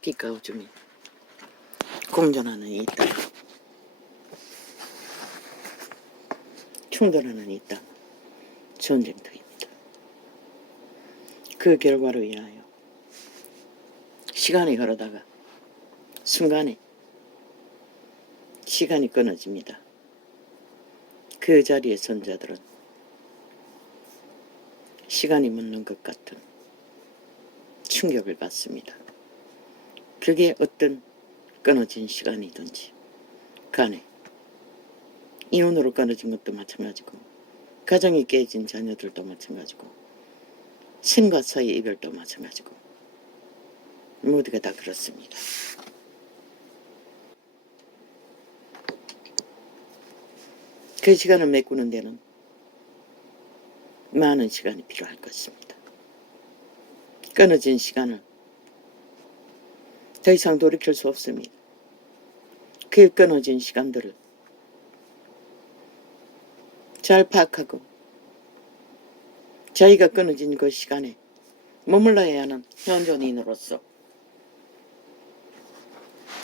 빛과 어둠이 공존하는 이 땅, 충돌하는 이 땅, 전쟁터입니다. 그 결과로 인하여 시간이 흐르다가 순간에 시간이 끊어집니다. 그 자리에 선 자들은 시간이 묻는 것 같은 충격을 받습니다. 그게 어떤 끊어진 시간이든지 간에 이혼으로 끊어진 것도 마찬가지고 가정이 깨진 자녀들도 마찬가지고 신과 사이의 이별도 마찬가지고 모두가 다 그렇습니다. 그 시간을 메꾸는 데는 많은 시간이 필요할 것입니다. 끊어진 시간을 더 이상 돌이킬 수 없습니다. 그 끊어진 시간들을 잘 파악하고 자기가 끊어진 그 시간에 머물러야 하는 현존인으로서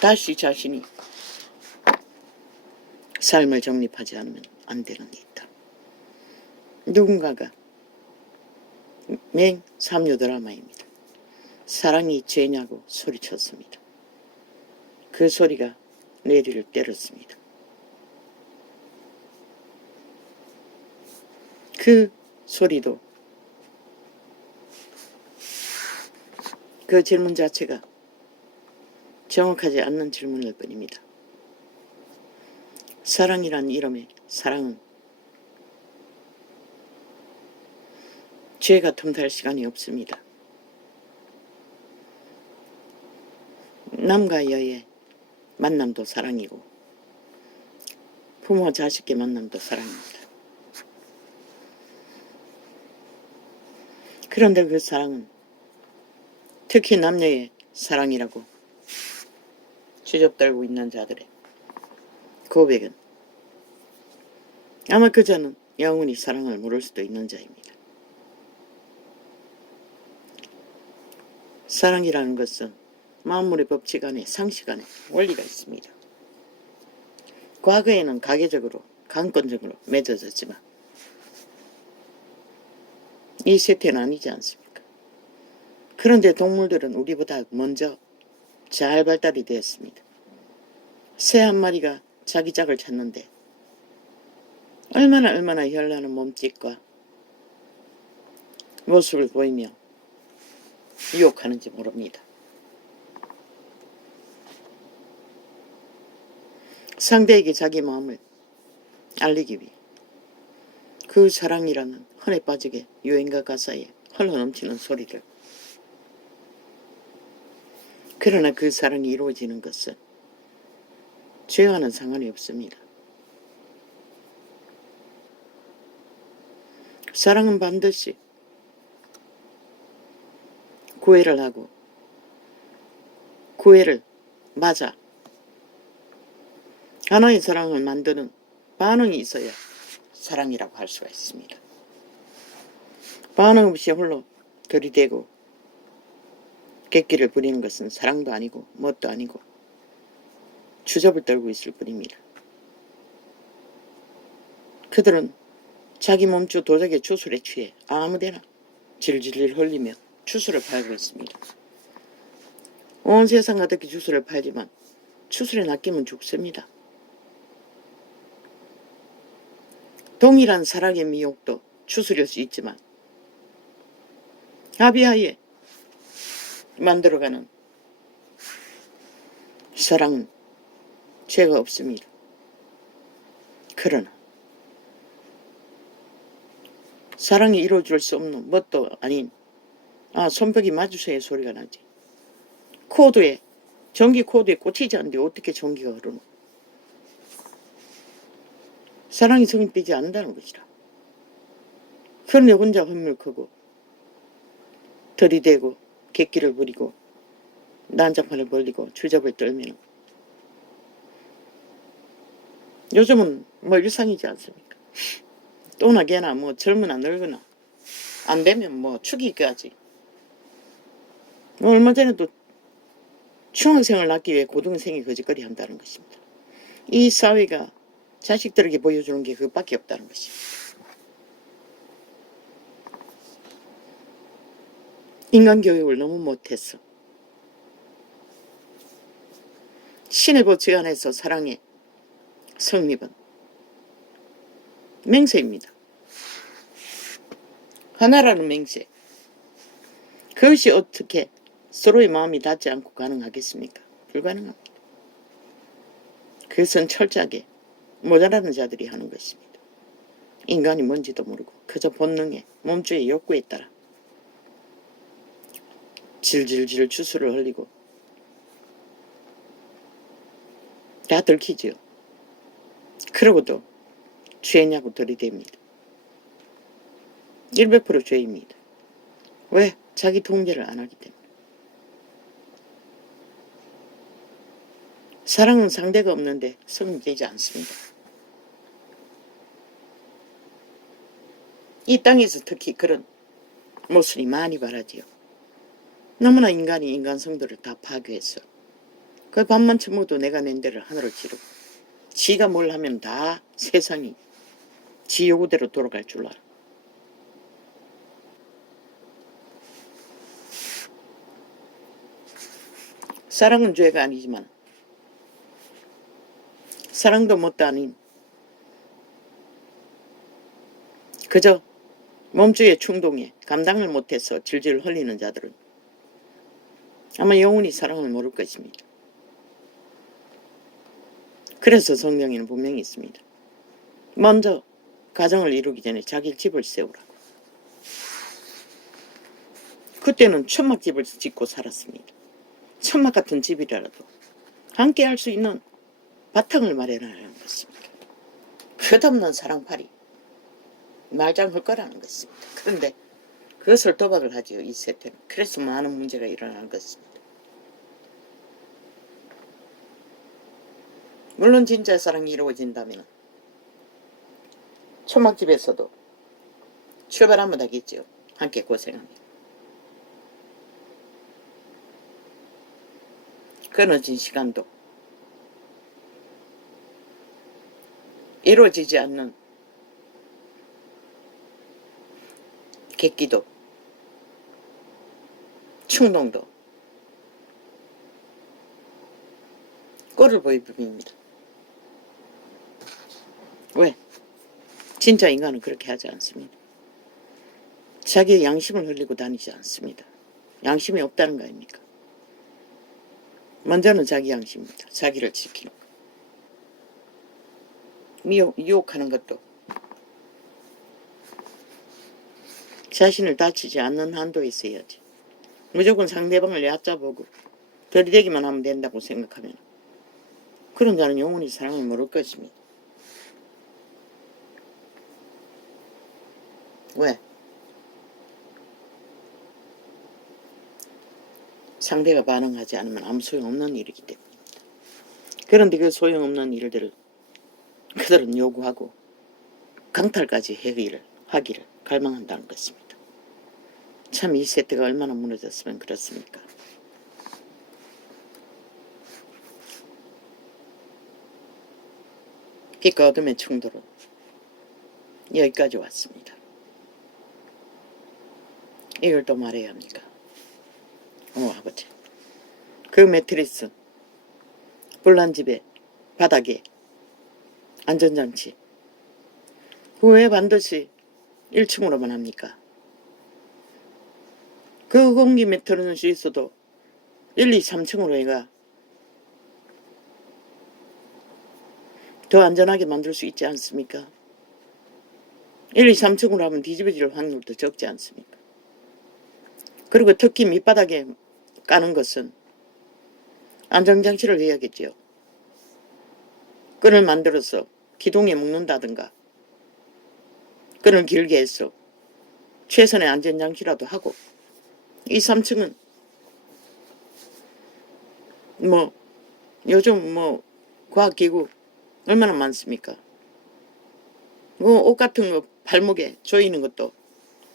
다시 자신이 삶을 정립하지 않으면 안 되는 게 있다. 누군가가 맹 3류 드라마입니다. 사랑이 죄냐고 소리쳤습니다. 그 소리가 내리를 때렸습니다. 그 소리도 그 질문 자체가 정확하지 않는 질문일 뿐입니다. 사랑이란 이름의 사랑은 죄가 틈탈 시간이 없습니다. 남과 여의 만남도 사랑이고 부모 자식의 만남도 사랑입니다. 그런데 그 사랑은 특히 남녀의 사랑이라고 주접들고 있는 자들의 고백은 아마 그 자는 영원히 사랑을 모를 수도 있는 자입니다. 사랑이라는 것은 만물의 법칙 안에 상식 안에 원리가 있습니다. 과거에는 가계적으로 강권적으로 맺어졌지만 이 세태는 아니지 않습니까? 그런데 동물들은 우리보다 먼저 잘 발달이 되었습니다. 새 한 마리가 자기 짝을 찾는데 얼마나 현란한 몸짓과 모습을 보이며 유혹하는지 모릅니다. 상대에게 자기 마음을 알리기 위해 그 사랑이라는 헌에 빠지게 유행가 가사에 흘러넘치는 소리를, 그러나 그 사랑이 이루어지는 것은 죄와는 상관이 없습니다. 사랑은 반드시 구애를 하고 구애를 맞아 하나의 사랑을 만드는 반응이 있어야 사랑이라고 할 수가 있습니다. 반응 없이 홀로 들이대고 객기를 부리는 것은 사랑도 아니고 뭣도 아니고 주접을 떨고 있을 뿐입니다. 그들은 자기 몸주 도적의 주술에 취해 아무데나 질질 흘리며 주술을 팔고 있습니다. 온 세상 가득히 주술을 팔지만 주술에 낚이면 죽습니다. 동일한 사랑의 미혹도 주술일 수 있지만 합의하에 만들어가는 사랑은 죄가 없습니다. 그러나 사랑이 이루어질 수 없는 뭣도 아닌 손뼉이 맞으셔야 소리가 나지. 코드에 전기 코드에 꽂히지 않는데 어떻게 전기가 흐르노? 사랑이 성립되지 않는다는 것이라. 그런데 혼자 헛물크고 들이대고 객기를 부리고 난장판을 벌리고 주접을 떨면 요즘은 뭐 일상이지 않습니까? 또나 개나 뭐 젊으나 늙으나 안 되면 뭐 죽이기까지. 얼마 전에도 중학생을 낳기 위해 고등생이 거짓거리 한다는 것입니다. 이 사회가 자식들에게 보여주는 게 그것밖에 없다는 것입니다. 인간교육을 너무 못해서 신의 법칙 안에서 사랑의 성립은 맹세입니다. 하나라는 맹세. 그것이 어떻게 서로의 마음이 닿지 않고 가능하겠습니까? 불가능합니다. 그것은 철저하게 모자라는 자들이 하는 것입니다. 인간이 뭔지도 모르고 그저 본능에 몸주의 욕구에 따라 질질질 주술을 흘리고 다 들키지요. 그러고도 죄냐고 들이댑니다. 100% 죄입니다. 왜? 자기 통제를 안 하기 때문에. 사랑은 상대가 없는데 성립되지 않습니다. 이 땅에서 특히 그런 모순이 많이 바라지요. 너무나 인간이 인간성들을 다 파괴해서 그 밥만 처먹어도 내가 낸 대로 하늘을 찌르고 지가 뭘 하면 다 세상이 지 요구대로 돌아갈 줄 알아. 사랑은 죄가 아니지만 사랑도 뭣도 아닌 그저 몸주의 충동에 감당을 못해서 질질 흘리는 자들은 아마 영원히 사랑을 모를 것입니다. 그래서 성경에는 분명히 있습니다. 먼저 가정을 이루기 전에 자기 집을 세우라고. 그때는 천막집을 짓고 살았습니다. 천막 같은 집이라도 함께 할 수 있는 바탕을 마련하는 것입니다. 끝없는 사랑팔이 말장할 거라는 것입니다. 그런데 그것을 도박을 하지요. 이 세태는. 그래서 많은 문제가 일어나는 것입니다. 물론 진짜 사랑이 이루어진다면 초막집에서도 출발하면 하겠죠. 함께 고생합니다. 끊어진 시간도 이루어지지 않는 객기도 충동도 꼴을 보입니다. 왜? 진짜 인간은 그렇게 하지 않습니다. 자기의 양심을 흘리고 다니지 않습니다. 양심이 없다는 거 아닙니까? 먼저는 자기 양심입니다. 자기를 지키는 거. 유혹하는 것도 자신을 다치지 않는 한도에 있어야지. 무조건 상대방을 얕잡고 들이대기만 하면 된다고 생각하면 그런 자는 영원히 사랑을 모를 것입니다. 왜? 상대가 반응하지 않으면 아무 소용없는 일이기 때문입니다. 그런데 그 소용없는 일들을 그들은 요구하고 강탈까지 하기를 갈망한다는 것입니다. 참 이 세태가 얼마나 무너졌으면 그렇습니까? 빛과 어둠의 충돌은 여기까지 왔습니다. 이걸 또 말해야 합니까? 아버지. 그 매트리스, 불난 집에, 바닥에, 안전장치. 그 왜 반드시 1층으로만 합니까? 그 공기 매트리스는 수 있어도 1, 2, 3층으로 해가 더 안전하게 만들 수 있지 않습니까? 1, 2, 3층으로 하면 뒤집어질 확률도 적지 않습니까? 그리고 특히 밑바닥에 까는 것은 안전장치를 해야겠지요. 끈을 만들어서 기둥에 묶는다든가 끈을 길게 해서 최선의 안전장치라도 하고 2, 3층은 요즘 과학기구 얼마나 많습니까? 옷 같은 거 발목에 조이는 것도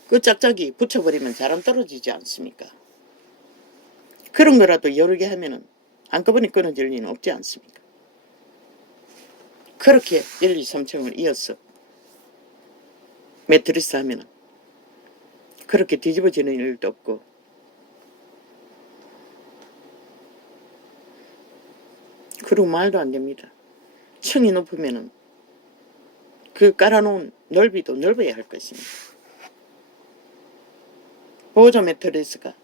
그 짝짝이 붙여버리면 잘 안 떨어지지 않습니까? 그런 거라도 여러 개 하면은 한꺼번에 끊어질 리는 없지 않습니까? 그렇게 1, 2, 3층을 이어서 매트리스 하면은 그렇게 뒤집어지는 일도 없고, 그리고 말도 안 됩니다. 층이 높으면은 그 깔아놓은 넓이도 넓어야 할 것입니다. 보조 매트리스가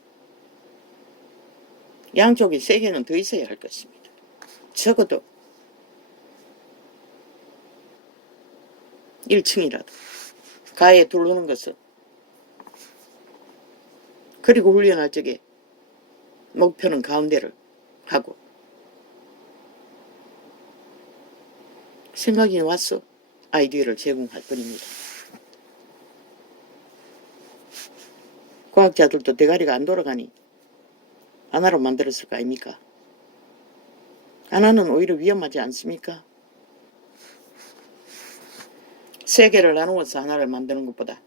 양쪽에 3개는 더 있어야 할 것입니다. 적어도 1층이라도 가에 두르는 것은, 그리고 훈련할 적에 목표는 가운데를 하고, 생각이 와서 아이디어를 제공할 뿐입니다. 과학자들도 대가리가 안 돌아가니 하나로 만들었을 거 아닙니까? 하나는 오히려 위험하지 않습니까? 3개를 나누어서 하나를 만드는 것보다.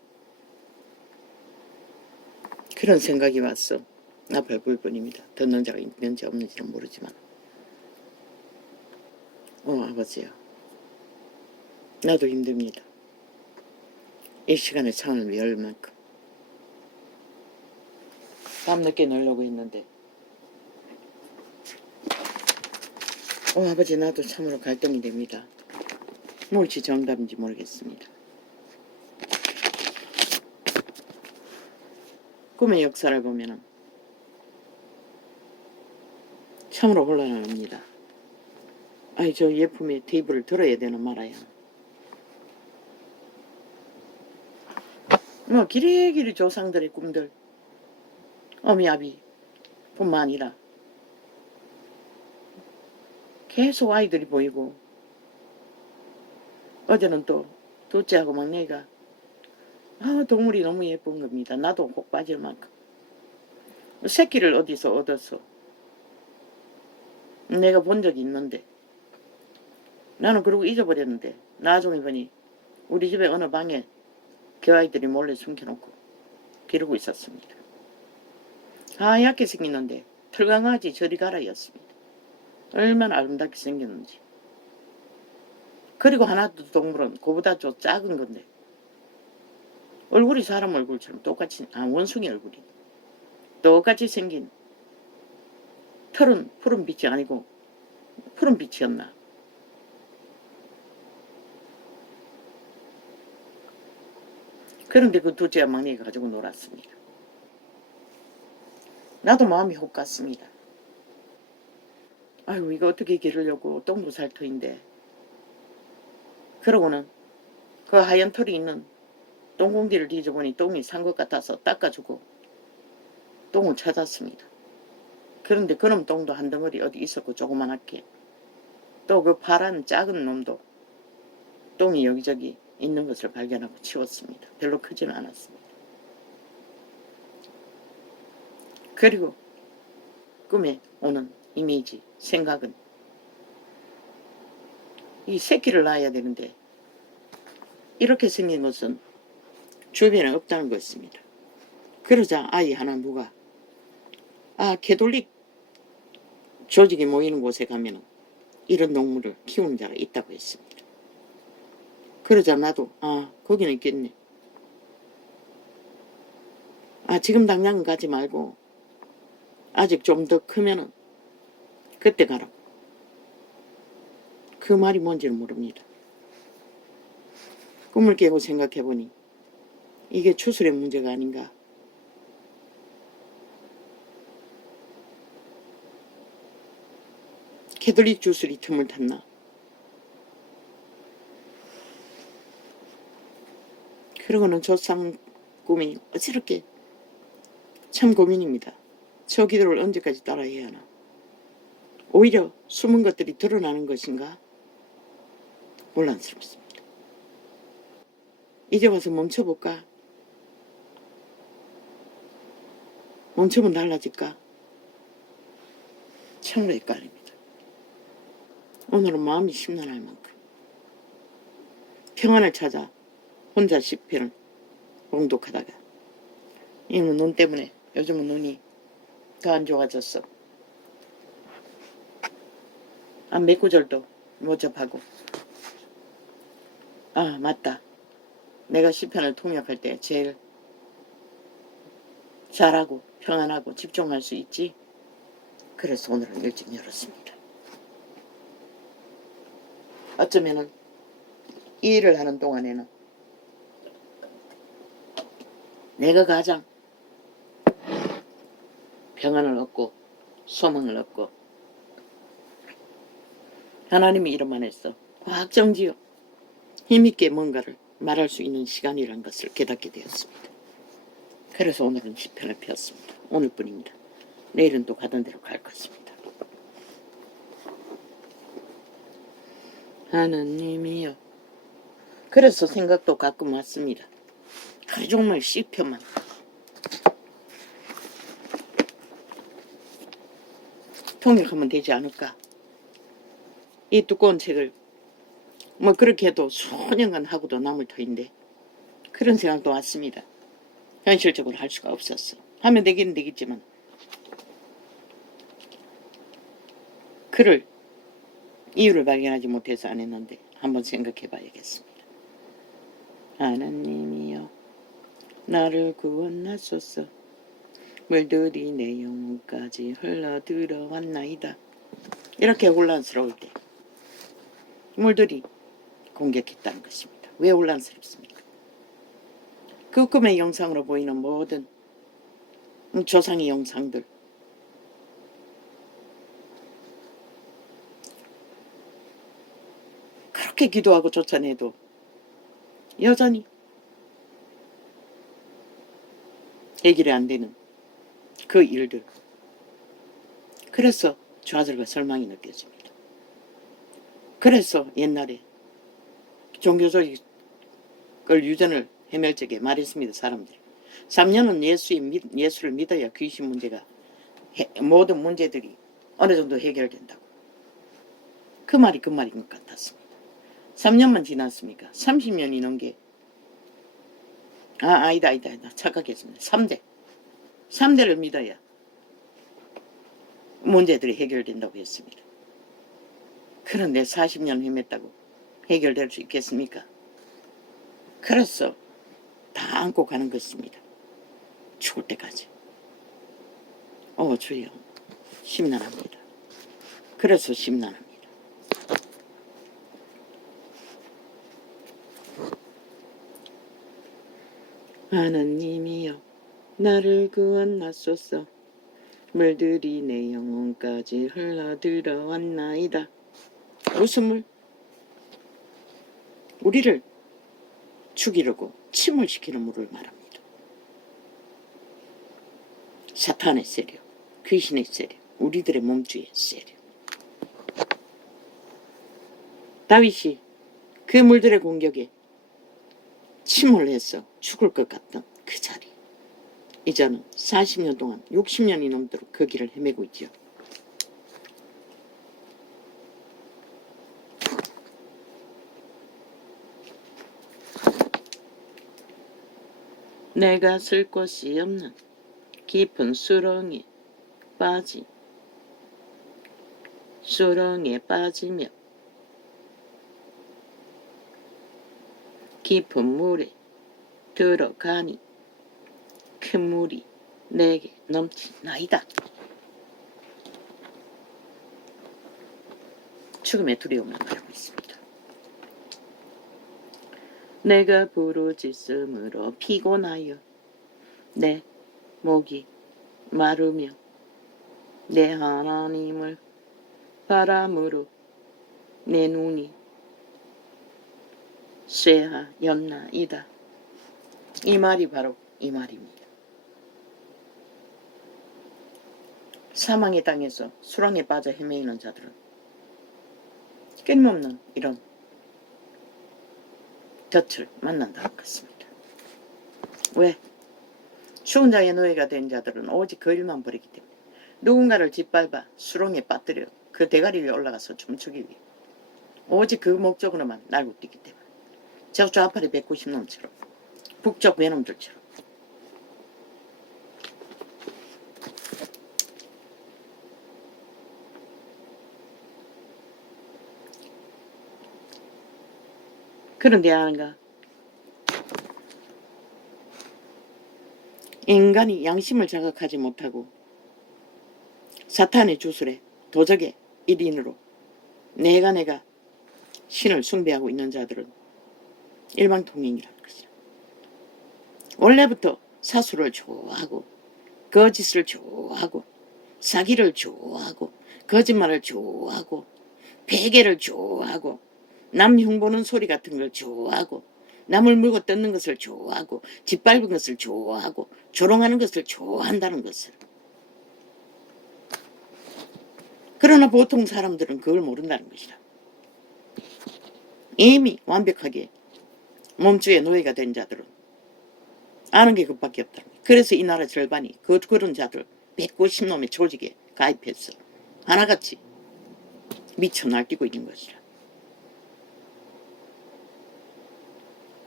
그런 생각이 왔어. 나 별볼 뿐입니다. 듣는 자가 있는지 없는지는 모르지만. 아버지요. 나도 힘듭니다. 이 시간에 창을 열 만큼. 밤늦게 놀려고 했는데. 아버지, 나도 참으로 갈등이 됩니다. 무엇이 정답인지 모르겠습니다. 꿈의 역사를 보면은 참으로 혼란합니다. 아니, 저 예품의 테이블을 들어야 되나 말아야. 길이길이 조상들의 꿈들, 어미 아비 뿐만 아니라 계속 아이들이 보이고, 어제는 또 둘째하고 막내가 동물이 너무 예쁜 겁니다. 나도 혹 빠질 만큼. 새끼를 어디서 얻어서 내가 본 적이 있는데, 나는 그러고 잊어버렸는데, 나중에 보니 우리 집에 어느 방에 그 아이들이 몰래 숨겨놓고 기르고 있었습니다. 하얗게 생겼는데 털강아지 저리 가라였습니다. 얼마나 아름답게 생겼는지. 그리고 하나 더 동물은 그보다 좀 작은 건데 얼굴이 사람 얼굴처럼 똑같이, 원숭이 얼굴이 똑같이 생긴, 털은 푸른빛이 아니고 푸른빛이었나. 그런데 그 둘째 막내가 가지고 놀았습니다. 나도 마음이 혹 갔습니다. 아이고, 이거 어떻게 기르려고, 똥도 살 터인데. 그러고는 그 하얀 털이 있는 똥공기를 뒤져보니 똥이 산 것 같아서 닦아주고 똥을 찾았습니다. 그런데 그놈 똥도 한 덩어리 어디 있었고 조그만하게, 또 그 파란 작은 놈도 똥이 여기저기 있는 것을 발견하고 치웠습니다. 별로 크지는 않았습니다. 그리고 꿈에 오는 이미지, 생각은 이 새끼를 낳아야 되는데 이렇게 생긴 것은 주변에 없다는 것입니다. 그러자 아이 하나 누가 캐톨릭 조직이 모이는 곳에 가면 이런 동물을 키우는 자가 있다고 했습니다. 그러자 나도 거기는 있겠네. 지금 당장은 가지 말고 아직 좀 더 크면은 그때 가라고. 그 말이 뭔지는 모릅니다. 꿈을 깨고 생각해보니 이게 추술의 문제가 아닌가. 캐톨릭 주술이 틈을 탔나. 그러고는 조상 꿈이 어찌렇게 참 고민입니다. 저 기도를 언제까지 따라야 하나. 오히려 숨은 것들이 드러나는 것인가? 혼란스럽습니다. 이제 와서 멈춰볼까? 멈추면 달라질까? 참으로 헷갈립니다. 오늘은 마음이 심란할 만큼 평안을 찾아 혼자 시편을 봉독하다가, 이놈은 눈 때문에 요즘은 눈이 더 안 좋아졌어. 몇 구절도 못 접하고. 아, 맞다. 내가 시편을 통역할 때 제일 잘하고 평안하고 집중할 수 있지. 그래서 오늘은 일찍 열었습니다. 어쩌면은 이 일을 하는 동안에는 내가 가장 평안을 얻고 소망을 얻고 하나님의 이름 안에서 확정지어 힘있게 뭔가를 말할 수 있는 시간이라는 것을 깨닫게 되었습니다. 그래서 오늘은 시편을 폈습니다. 오늘뿐입니다. 내일은 또 가던 대로 갈 것입니다. 하나님이여. 그래서 생각도 가끔 왔습니다. 정말 시편만 통역하면 되지 않을까. 이 두꺼운 책을 뭐 그렇게 해도 수년간 하고도 남을 터인데 그런 생각도 왔습니다. 현실적으로 할 수가 없었어. 하면 되긴 되겠지만 그를 이유를 발견하지 못해서 안 했는데 한번 생각해 봐야겠습니다. 하나님이여 나를 구원하소서. 물들이 내 영혼까지 흘러들어왔나이다. 이렇게 혼란스러울 때 물들이 공격했다는 것입니다. 왜 혼란스럽습니까? 그 꿈의 영상으로 보이는 모든 조상의 영상들, 그렇게 기도하고 쫓아내도 여전히 해결이 안 되는 그 일들. 그래서 좌절과 절망이 느껴집니다. 그래서 옛날에 종교적인 걸 유전을 헤맬 적에 말했습니다. 사람들이 3년은 예수를 믿어야 귀신 문제가 모든 문제들이 어느 정도 해결된다고. 그 말인 것 같았습니다. 3년만 지났습니까? 30년이 넘게 아니다. 착각했습니다. 3대를 믿어야 문제들이 해결된다고 했습니다. 그런데 40년 헤맸다고 해결될 수 있겠습니까? 그래서 다 안고 가는 것입니다. 죽을 때까지. 주여, 심란합니다. 그래서 심란합니다. 하나님이여 나를 구원하소서. 물들이 내 영혼까지 흘러들어왔나이다. 웃음을 우리를 죽이려고 침몰시키는 물을 말합니다. 사탄의 세력, 귀신의 세력, 우리들의 몸주의 세력. 다윗이 그 물들의 공격에 침몰해서 죽을 것 같던 그 자리. 이제는 40년 동안 60년이 넘도록 그 길을 헤매고 있죠. 내가 쓸 곳이 없는 깊은 수렁에 빠지며 깊은 물에 들어가니 큰 물이 내게 넘치나이다. 죽음의 두려움을 말하고 있습니다. 내가 부르짖음으로 피곤하여 내 목이 마르며 내 하나님을 바람으로 내 눈이 쇠하였나이다. 이 말이 바로 이 말입니다. 사망의 땅에서 수렁에 빠져 헤매이는 자들은 끊임없는 이런 덫을 만난다는 것입니다. 왜? 죽은 자의 노예가 된 자들은 오직 그 일만 버리기 때문에 누군가를 짓밟아 수렁에 빠뜨려 그 대가리 위에 올라가서 춤추기 위해 오직 그 목적으로만 날고 뛰기 때문에 저 좌파리 190놈처럼 북쪽 외놈들처럼 그런데 아는가? 인간이 양심을 자각하지 못하고 사탄의 주술에 도적의 일인으로 내가 신을 숭배하고 있는 자들은 일방통행이라는 것이다. 원래부터 사수를 좋아하고 거짓을 좋아하고 사기를 좋아하고 거짓말을 좋아하고 베개를 좋아하고 남 흉보는 소리 같은 걸 좋아하고 남을 물고 뜯는 것을 좋아하고 짓밟은 것을 좋아하고 조롱하는 것을 좋아한다는 것을. 그러나 보통 사람들은 그걸 모른다는 것이다. 이미 완벽하게 몸주의 노예가 된 자들은 아는 게 그밖에 없다. 그래서 이 나라 절반이 그런 자들 190놈의 조직에 가입해서 하나같이 미쳐 날뛰고 있는 것이다.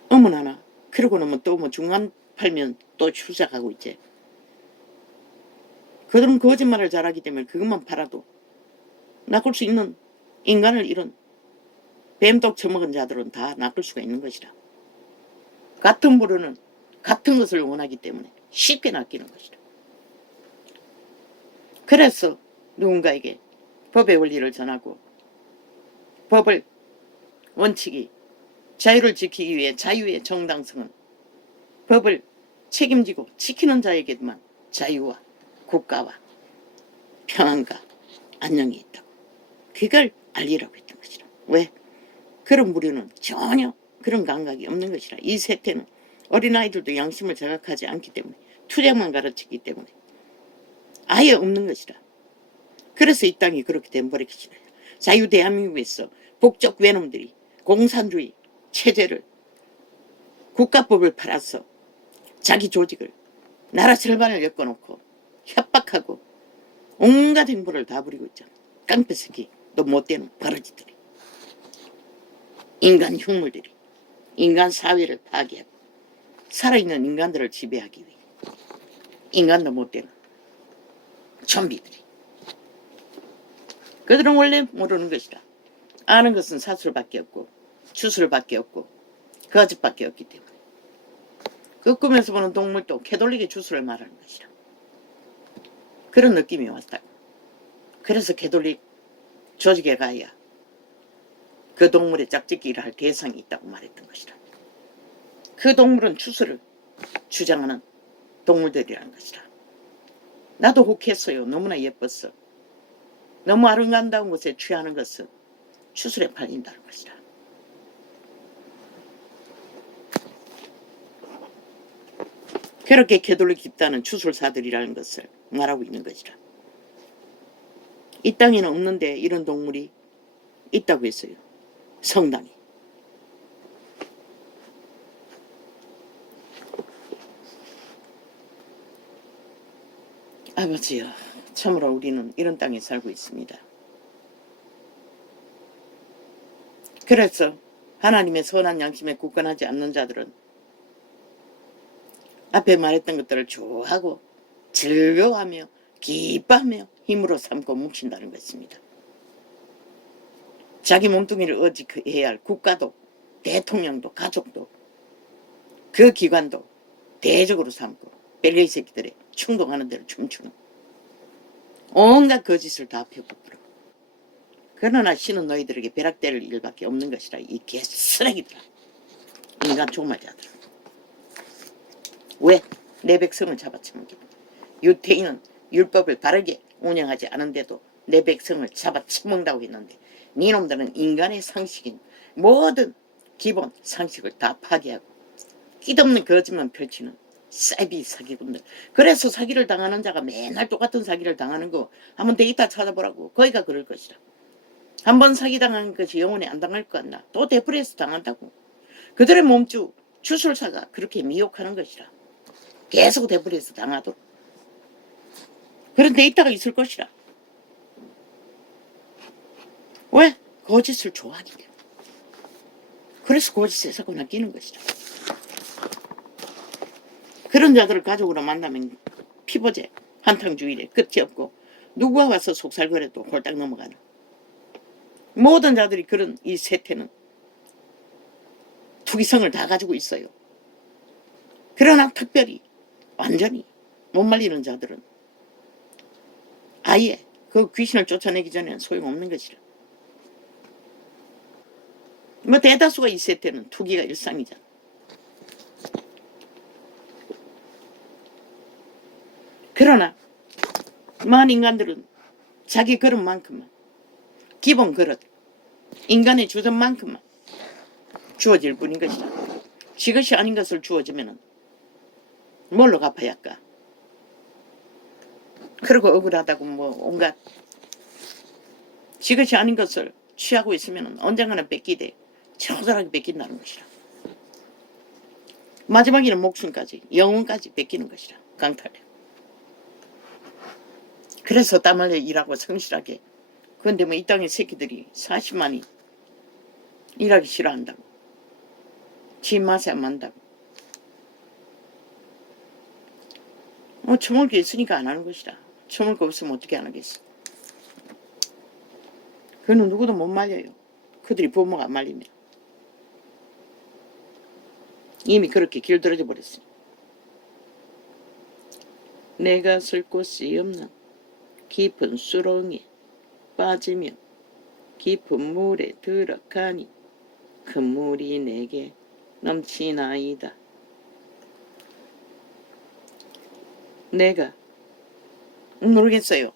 어머나나 그러고 나면 또 뭐 중간 팔면 또 추적하고 있지. 그들은 거짓말을 잘하기 때문에 그것만 팔아도 낚을 수 있는 인간을 잃은 뱀독 처먹은 자들은 다 낚을 수가 있는 것이다. 같은 부류는 같은 것을 원하기 때문에 쉽게 낚이는 것이다. 그래서 누군가에게 법의 원리를 전하고 법을 원칙이 자유를 지키기 위해 자유의 정당성은 법을 책임지고 지키는 자에게만 자유와 국가와 평안과 안녕이 있다고. 그걸 알리라고 했던 것이라. 왜? 그런 부류는 전혀 그런 감각이 없는 것이라. 이 세태는 어린아이들도 양심을 자각하지 않기 때문에 투쟁만 가르치기 때문에 아예 없는 것이라. 그래서 이 땅이 그렇게 된버린 것이라. 자유 대한민국에서 복적 외놈들이 공산주의 체제를 국가법을 팔아서 자기 조직을 나라 절반을 엮어놓고 협박하고 온갖 행보를 다 부리고 있잖아. 깡패새끼 또 못되는 버러지들이 인간 흉물들이 인간 사회를 파괴하고 살아있는 인간들을 지배하기 위해 인간도 못되는 좀비들이. 그들은 원래 모르는 것이다. 아는 것은 사술밖에 없고 주술밖에 없고 거짓밖에 없기 때문에 그 꿈에서 보는 동물도 캐톨릭의 주술을 말하는 것이다. 그런 느낌이 왔다고. 그래서 캐톨릭 조직에 가야 그 동물의 짝짓기를 할 대상이 있다고 말했던 것이다. 그 동물은 주술을 주장하는 동물들이라는 것이다. 나도 혹했어요. 너무나 예뻤어. 너무 아름다운 것에 취하는 것은 주술에 팔린다는 것이다. 그렇게 캐톨릭 집단은 주술사들이라는 것을 말하고 있는 것이다. 이 땅에는 없는데 이런 동물이 있다고 했어요. 성당에. 아버지여, 참으로 우리는 이런 땅에 살고 있습니다. 그래서 하나님의 선한 양심에 굳건하지 않는 자들은 앞에 말했던 것들을 좋아하고 즐거워하며 기뻐하며 힘으로 삼고 뭉친다는 것입니다. 자기 몸뚱이를 의지해야 할 국가도 대통령도 가족도 그 기관도 대적으로 삼고 벨레이 새끼들의 충동하는 대로 춤추는 온갖 거짓을 다 펴부풀어. 그러나 신은 너희들에게 벼락대를 일밖에 없는 것이라. 이 개쓰레기들아, 인간 종말자들아. 왜? 내 백성을 잡아쳐먹기. 유태인은 율법을 바르게 운영하지 않은데도 내 백성을 잡아쳐먹는다고 했는데 니놈들은 인간의 상식인 모든 기본 상식을 다 파괴하고 끼없는 거짓만 펼치는 사이비 사기꾼들. 그래서 사기를 당하는 자가 맨날 똑같은 사기를 당하는 거 한번 데이터 찾아보라고. 거기가 그럴 것이다. 한번 사기당한 것이 영원히 안 당할 것 같나. 또 되풀이해서 당한다고. 그들의 몸주 주술사가 그렇게 미혹하는 것이라. 계속 되풀이해서 당하도록. 그런 데이터가 있을 것이라. 왜? 거짓을 좋아하기 때문에. 그래서 거짓에 자꾸 낚이는 것이라. 그런 자들을 가족으로 만나면 피보제 한탕주의래 끝이 없고 누구와 와서 속살거려도 홀딱 넘어가는 모든 자들이 그런 이 세태는 투기성을 다 가지고 있어요. 그러나 특별히 완전히 못 말리는 자들은 아예 그 귀신을 쫓아내기 전에는 소용없는 것이라. 뭐 대다수가 있을 때는 투기가 일상이잖아. 그러나 많은 인간들은 자기 그릇만큼만, 기본 그릇, 인간의 주전만큼만 주어질 뿐인 것이다. 지것이 아닌 것을 주어지면 뭘로 갚아야 할까? 그러고 억울하다고 뭐 온갖 지것이 아닌 것을 취하고 있으면 언젠가는 뺏기되 처절하게 뺏긴다는 것이라. 마지막에는 목숨까지, 영혼까지 뺏기는 것이라. 강탈해. 그래서 땀 흘려 일하고 성실하게. 그런데 뭐 이 땅의 새끼들이 40만이 일하기 싫어한다고. 지 맛에 안 만다고. 처먹을 게 있으니까 안 하는 것이다. 처먹을 거 없으면 어떻게 안 하겠어. 그는 누구도 못 말려요. 그들이 부모가 안 말리면. 이미 그렇게 길들어져 버렸으니. 내가 쓸 곳이 없는 깊은 수렁에 빠지며 깊은 물에 들어가니 큰 물이 내게 넘치나이다. 내가 모르겠어요.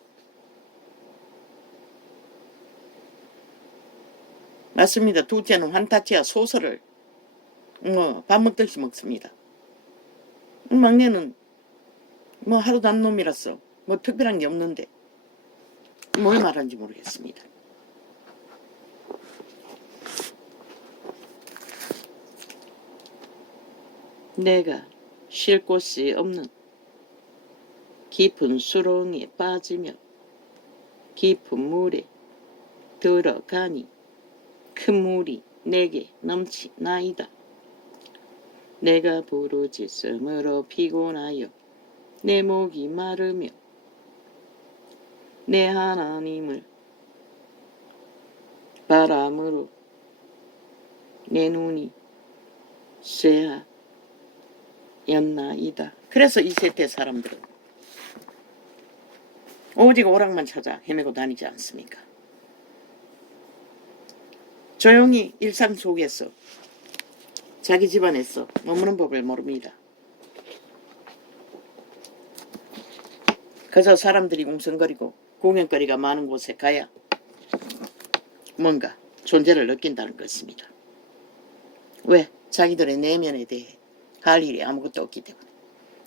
맞습니다. 둘째는 환타치와 소설을 밥 먹듯이 먹습니다. 막내는 뭐 하루 단 놈이라서 뭐 특별한 게 없는데 뭘 말하는지 모르겠습니다. 내가 쉴 곳이 없는 깊은 수렁에 빠지며 깊은 물에 들어가니 큰 물이 내게 넘치나이다. 내가 부르짖음으로 피곤하여 내 목이 마르며 내 하나님을 바람으로 내 눈이 쇠하였나이다. 그래서 이 세대 사람들은 오직 오락만 찾아 헤매고 다니지 않습니까? 조용히 일상 속에서 자기 집안에서 머무는 법을 모릅니다. 그저 사람들이 웅성거리고 공연거리가 많은 곳에 가야 뭔가 존재를 느낀다는 것입니다. 왜? 자기들의 내면에 대해 할 일이 아무것도 없기 때문에.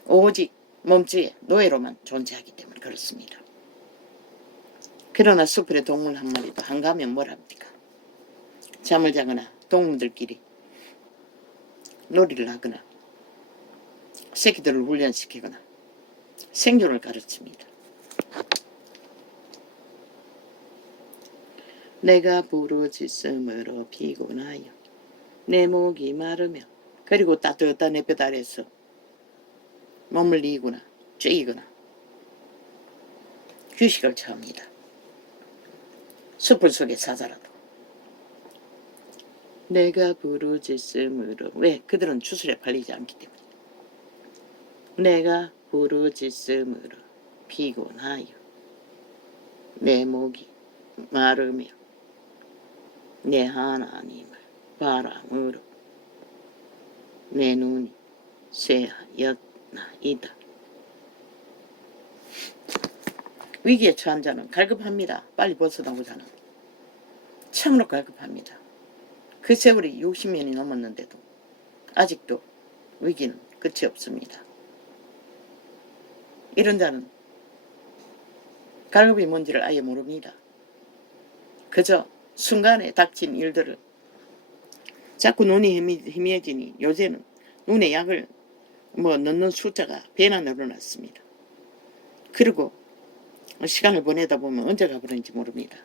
오직 몸뚱이의 노예로만 존재하기 때문에 그렇습니다. 그러나 숲의 동물 한 마리도 한가하면 뭘 합니까? 잠을 자거나 동물들끼리 놀이를 하거나 새끼들을 훈련시키거나 생존을 가르칩니다. 내가 부르짖음으로 피곤하여 내 목이 마르며 그리고 따뜻한 햇볕 아래서 몸을 이거나 쬐이거나 휴식을 취합니다. 숲을 속에 사자라도. 내가 부르짖음으로. 왜? 그들은 주술에 팔리지 않기 때문에. 내가 부르짖음으로 피곤하여 내 목이 마르며 내 하나님을 바람으로 내 눈이 쇠하였나이다. 위기에 처한 자는 갈급합니다. 빨리 벗어나고자는. 참으로 갈급합니다. 그 세월이 60년이 넘었는데도 아직도 위기는 끝이 없습니다. 이런 자는 갈급이 뭔지를 아예 모릅니다. 그저 순간에 닥친 일들을 자꾸 눈이 희미해지니 요새는 눈에 약을 넣는 숫자가 배나 늘어났습니다. 그리고 시간을 보내다 보면 언제 가버리는지 모릅니다.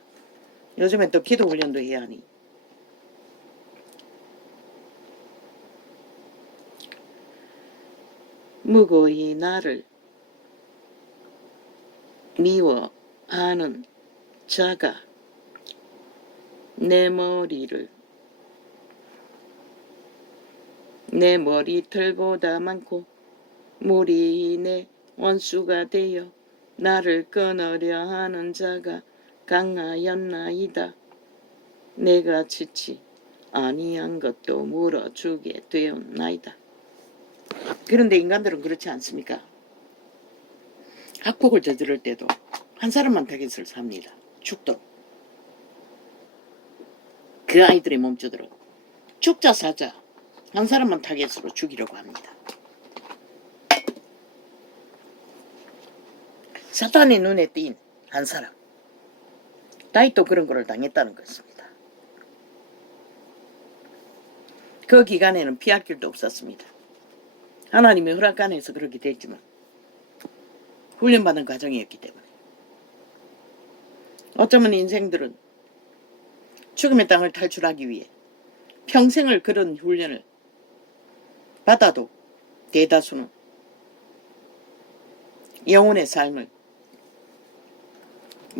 요즘엔 또 기도 훈련도 해야 하니 무고히 나를 미워하는 자가 내 머리를 내 머리털보다 많고 물이 내 원수가 되어 나를 끊으려 하는 자가 강하였나이다. 내가 지치 아니한 것도 물어주게 되었나이다. 그런데 인간들은 그렇지 않습니까? 학폭을 저지를 때도 한 사람만 타겟을 삽니다. 죽도록. 그 아이들의 몸주들은 죽자 사자 한 사람만 타겟으로 죽이려고 합니다. 사탄의 눈에 띈 한 사람. 다윗도 그런 거를 당했다는 것입니다. 그 기간에는 피할 길도 없었습니다. 하나님의 허락 안에서 그렇게 됐지만 훈련받은 과정이었기 때문에 어쩌면 인생들은 죽음의 땅을 탈출하기 위해 평생을 그런 훈련을 받아도 대다수는 영혼의 삶을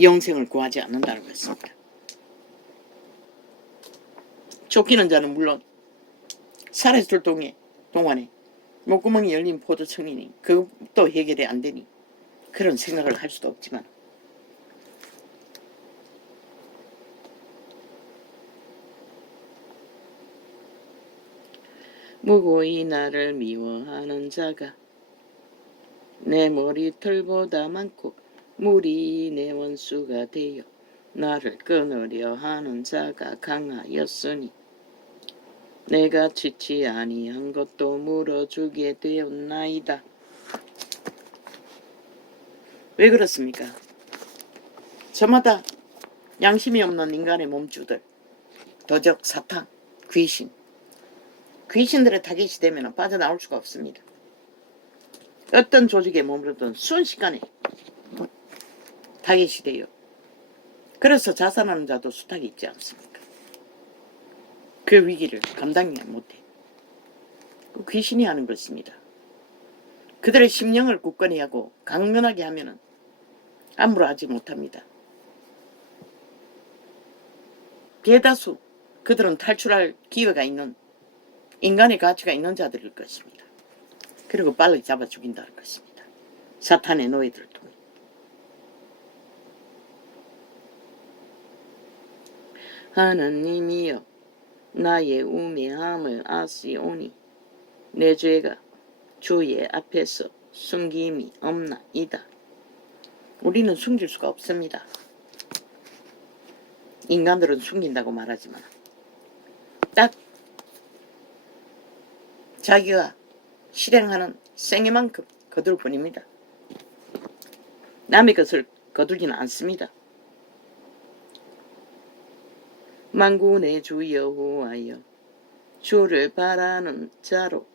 영생을 구하지 않는다는 것입니다. 쫓기는 자는 물론 살아있을 동안에 목구멍이 열린 포도청이니 그것도 해결이 안 되니 그런 생각을 할 수도 없지만 무고히 나를 미워하는 자가 내 머리털보다 많고 물이 내 원수가 되어 나를 끊으려 하는 자가 강하였으니 내가 지치 아니한 것도 물어주게 되었나이다. 왜 그렇습니까? 저마다 양심이 없는 인간의 몸주들, 도적, 사탄, 귀신들의 타겟이 되면 빠져나올 수가 없습니다. 어떤 조직에 머무르든 순식간에 타겟이 돼요. 그래서 자살하는 자도 수탁이 있지 않습니까? 그 위기를 감당이 못해. 그 귀신이 하는 것입니다. 그들의 심령을 굳건히 하고 강건하게 하면 함부로 하지 못합니다. 대다수 그들은 탈출할 기회가 있는 인간의 가치가 있는 자들일 것입니다. 그리고 빨리 잡아 죽인다는 것입니다. 사탄의 노예들을 통해. 하나님이여 나의 우매함을 아시오니 내 죄가 주의 앞에서 숨김이 없나이다. 우리는 숨길 수가 없습니다. 인간들은 숨긴다고 말하지만 딱 자기가 실행하는 생애만큼 거둘 뿐입니다. 남의 것을 거두지는 않습니다. 만군의 주 여호와여 주를 바라는 자로